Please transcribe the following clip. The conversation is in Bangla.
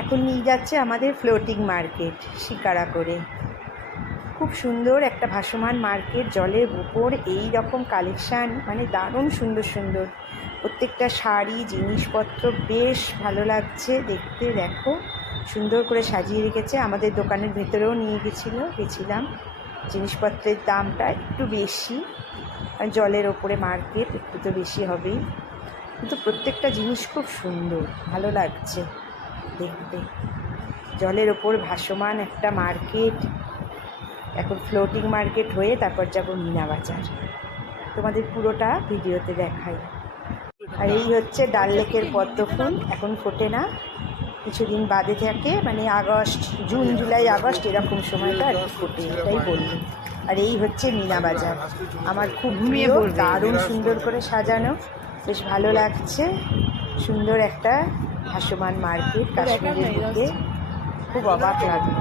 এখন নিয়ে যাচ্ছে আমাদের ফ্লোটিং মার্কেট শিকারা করে। খুব সুন্দর একটা ভাসমান মার্কেট, জলের উপর এই রকম কালেকশান, মানে দারুণ সুন্দর সুন্দর প্রত্যেকটা শাড়ি জিনিসপত্র বেশ ভালো লাগছে দেখতে। দেখো সুন্দর করে সাজিয়ে রেখেছে। আমাদের দোকানের ভেতরেও নিয়ে গেছিলাম। জিনিসপত্রের দামটা একটু বেশি, জলের ওপরে মার্কেট একটু তো বেশি হবেই, কিন্তু প্রত্যেকটা জিনিস খুব সুন্দর, ভালো লাগছে দেখতে। জলের ওপর ভাসমান একটা মার্কেট। এখন ফ্লোটিং মার্কেট হয়ে তারপর যাব মিনা বাজার। তোমাদের পুরোটা ভিডিওতে দেখাই। আর এই হচ্ছে ডাল লেকের পদ্ম ফুল, এখন ফোটে না, কিছুদিন বাদে থাকে, মানে আগস্ট, জুন জুলাই আগস্ট এরকম সময়টা আর কি ফোটে, এটাই বললো। আর এই হচ্ছে মিনা বাজার, আমার খুব প্রিয়, দারুণ সুন্দর করে সাজানো, বেশ ভালো লাগছে। সুন্দর একটা ভাসমান মার্কেট কাশ্মীরের বুকে, খুব অবাক লাগলো।